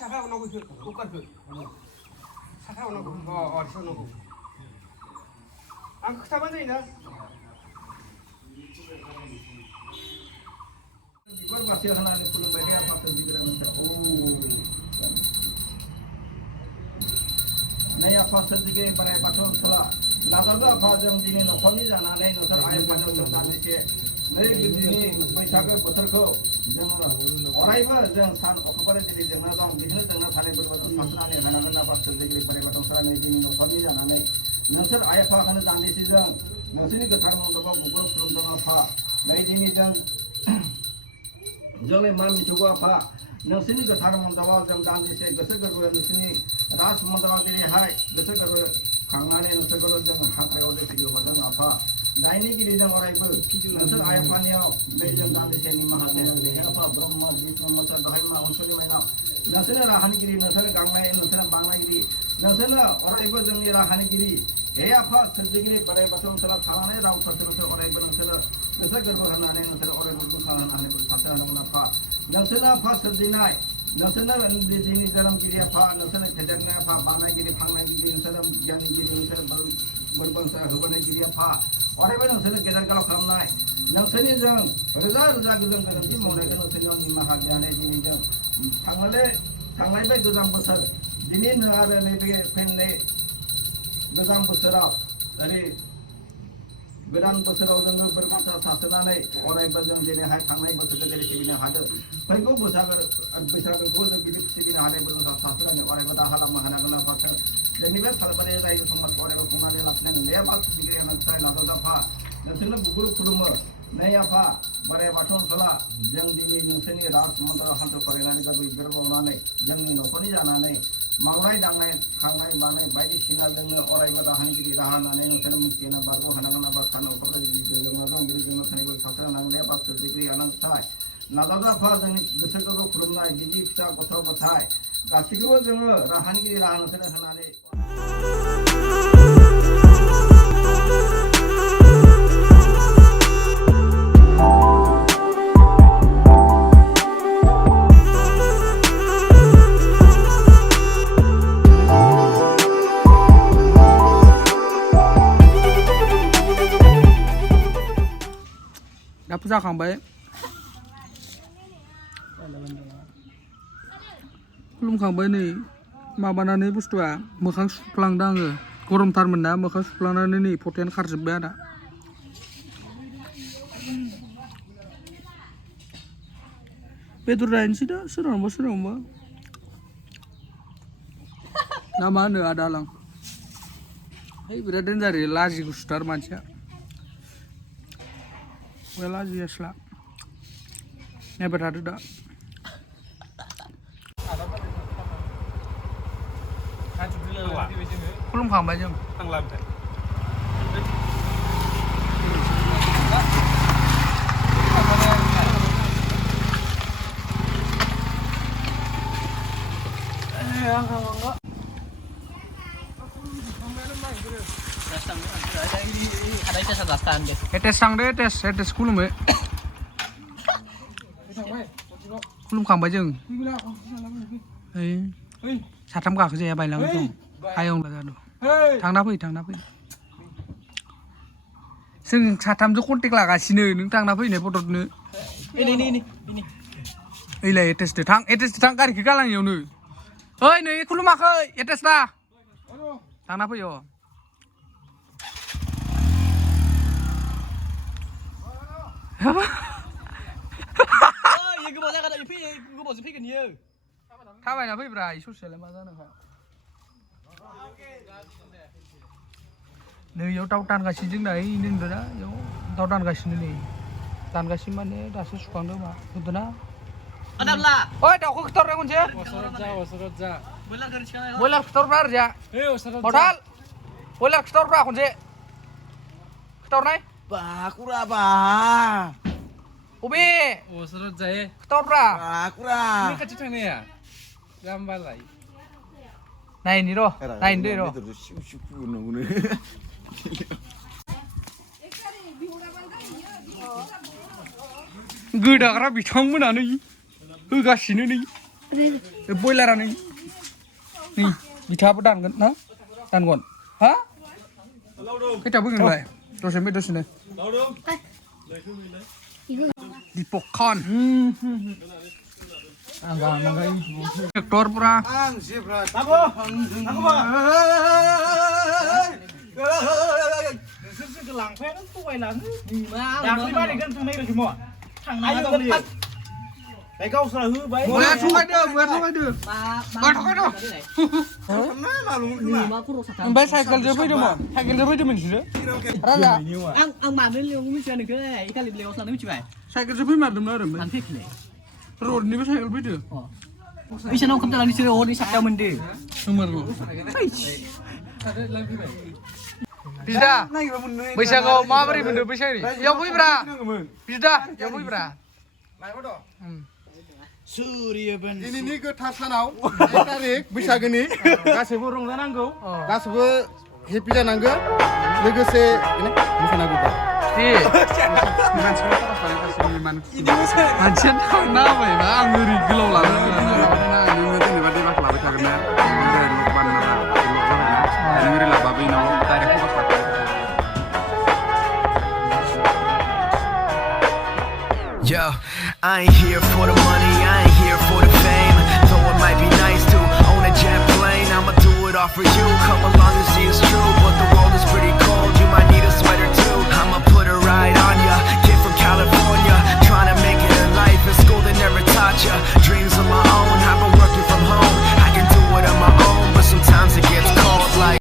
साखा उनाव कुकार साखा उनाव उनाव आं खोथाबानो जायोना बिबार बाथिया होनानै खुलुमबाय दे आफा सोरजिगिरि नै आफा सोरजिगिरि बोराइ बाथौ ओनसोला नाजावदो आफा जों दिनै न'खरनि जानानै नोंसोर आइ आफाजों जों दान्दिसे नै दिनै बैसागो बोथोरखौ जोङो अरायबो जों सान अखाफोर दिनै जोंनो दं बिदिनो जोंनो सानैफोरबो जों साननानै होनांगोन आफा सोरजिगिरि बोराइ बाथौ ओनसोला नै दिनै न'खरनि जानानै नोंसोर आइ आफाखौनो दान्दिसे जों नोंसोरनि गोथार मन्दपाव गुबुन खुलुमदों आफा नै दिनै जोंनि मा मिथिगौ आफा नोंसोरनि गोथार मन्दपाव जों दान्दिसे गोसो गोरबो नोंसोरनि राज मन्दपाव दिनैहाय गोसो गोरबो खांनानै नोंसोरखौ जों हाथायाव दैथियो हरदों आफा दायनिगिरि जों अरायबो नोंसोर आइ आफानियाव नै जों दान्दिसे निमाहा बियो आफा ब्रह्म बिष्णु मथर दहाय मा अनसलि माइनाव नोंसोरनो राहानिगिरि नोंसोरनो गांनाय नोंसोरनो बांनायगिरि नोंसोरनो अरायबो जोंनि राहानिगिरि हे आफा सोरजिगिरि बोराइ बाथौ ओनसोलाव थानानै रावफोरखौ नोंसोर अरायबो नोंसोरो गोसो गोरबो होनानै नोंसोर अरायबो बुंखां होनानै सासे होनांगोन आफा नोंसोरनो आफा सोरजिनाय नोंसोरनो दिनै जोनोमगिरि आफा नोंसोरनो फेदेरनाय आफा बानायगिरि फांनायगिरि नोंसोरनो गियानगिरि नोंसोर बोरबोंसा होबोनायगिरि आफा अरायबो नोंसोरनो गेदेर गोलाव खालामनाय नोंसोरनि जों रोजा रोजा गोजोन गोरोन्थि मावनायखौ नोंसोरनियाव निमाहा बिनानै दिनै जों थांलायबाय गोजाम बोसोर दिनै आरो नैबे फैनाय गोजाम बोसोराव ओरै गोदान बोसोराव जोङो बोरमासा सासोनानै अरायबो जों दिनैहाय थांनाय बोसोरखौ जेरै सिबिनो हादों फैगौ बैसागोखौ जों बिदि सिबिनो हानायबो जों सासोनानै अरायबो दाहा लांनो हानांगोन आफा जोंनि बे सालबारि रायजो समाजखौ अरायबो खुंनानै लाखिनांगोन बे आफा सिबिगिरि नाथाय नाजावदो आफा नोंसोरनो बुहुद खुलुमो नै आफा बोराइ बाथौ ओनसोला जों दिनै नोंसोरनि राज मन्त्र हान्थु फरायनानै गोरबै बिबार बावनानै जोंनि न'खरनि जानानै मावनाय दांनाय खांनाय बानाय बायदिसिना जोंनो अरायबो राहानिगिरि राहा होनानै नोंसोरनो मिथिनो बारग' होनांगोन आफा सान अखाफोर जोंना दं बिदि जोंनो थानायबो सासे होनांगोन आफा सोरजिगिरि आनांथाय नाजावदो आफा जोंनि गोसोखौ खुलुमनाय बिदि फिसा गथ' गथाय गासैखौबो जोङो राहानिगिरि राहा नोंसोरनो होनानै दा फुजा खांबाय खुलुमखांबाय नै माबानानै बुस्थुआ मोखां सुफ्लांदों आङो गरमथारमोन ना मोखां सुफ्लांनानै नै फथायानो खारजोब्बाय आदा बेदर जाहैनोसै दा सोरांबा ना मा होनो आदा आलां है बिराद देन्जार लाजि गुसुथार मानसिया लाजियास्ला नायबाय थादो दा खुलुमखांबाय जों एटेस खुलुमो खुलुमखांबाय जों साथाम गाखोजाया बायलाङो दं हायाव जादों थांना फै जों साथामजों कन्टेक्ट लागासिनो नों थांना फैनाय फटकनो ओइलाय एटेसदो थां गारिखौ गालाङियावनो ओइ नै खुलुमाखै एटेस दा थांना फै थाबायना फैब्रा ससेयालाय मा जानोखा नैयाव दाउ दानगासिनो जोंना ओइ नोंदो ना इयाव दाउ दानगासिनो नै दानगासिनो माने दासो सुखांदो मा नुदोंना ओइ दाउखौ खिथरनाय खनसे बयलार खिथरब्रा ओरैजा बथाल बयलार खिथरब्रा खनसे खिथरनाय Bakura ba. Ubi. Oh serut jahe. Ketoprak. Bakura. Ini kecil nih ya. Gambar lagi. Nah ini roh. Nah ini roh. Gede karena bitangan nih. Gak sini nih. बे बयलारा नै बिथाङाबो दानगोन ना दानगोन हा खैथा फैगोन नोंलाय दसेनो दिपकखन ट्रेक्टर पुरा नोंसोरसो लांफायानो थगायलाङो दाख्लै बानायगोन थांनाय रोखोम थांनाय गावस्रा होबाय मोया थगायदो ओमफ्राय साइकेलजों फैदोंमोन बिसोरो राजा आं मानो लिंहर मिथिया नोंखौ इटालि लिंहर सानो मिथिबाय साइकेलजों फैमारदोंमोन आरो मानो फैखिलाय रडनिबो साइकेल फैदो बैसानाव ओंखाम जानानै बिसोरो हरनि सातथायाव मोनदो सोमोरगौ बिदा बैसागआव माबोरै मोनदो बैसागनि इयाव फैब्रा बिदा इयाव फैब्रा दिनैनि गोथार सानाव 1 तारिख बैसागोनि गासैबो रंजानांगौ गासैबो हेपि जानांगौ लोगोसे मोसानांगौ मानसिया थांना होबायना आं ओरै गोलाव लानानै जेनेबा दै बाख्ला लाबाय थागोन ना ओमफ्राय लक बानायना नों ओरै लाबा बै नाव डाइरेक्ट फकास लाबाय Yo, I ain't here for the money, I ain't here for the fame. Though it might be nice to own a jet plane, I'ma do it all for you.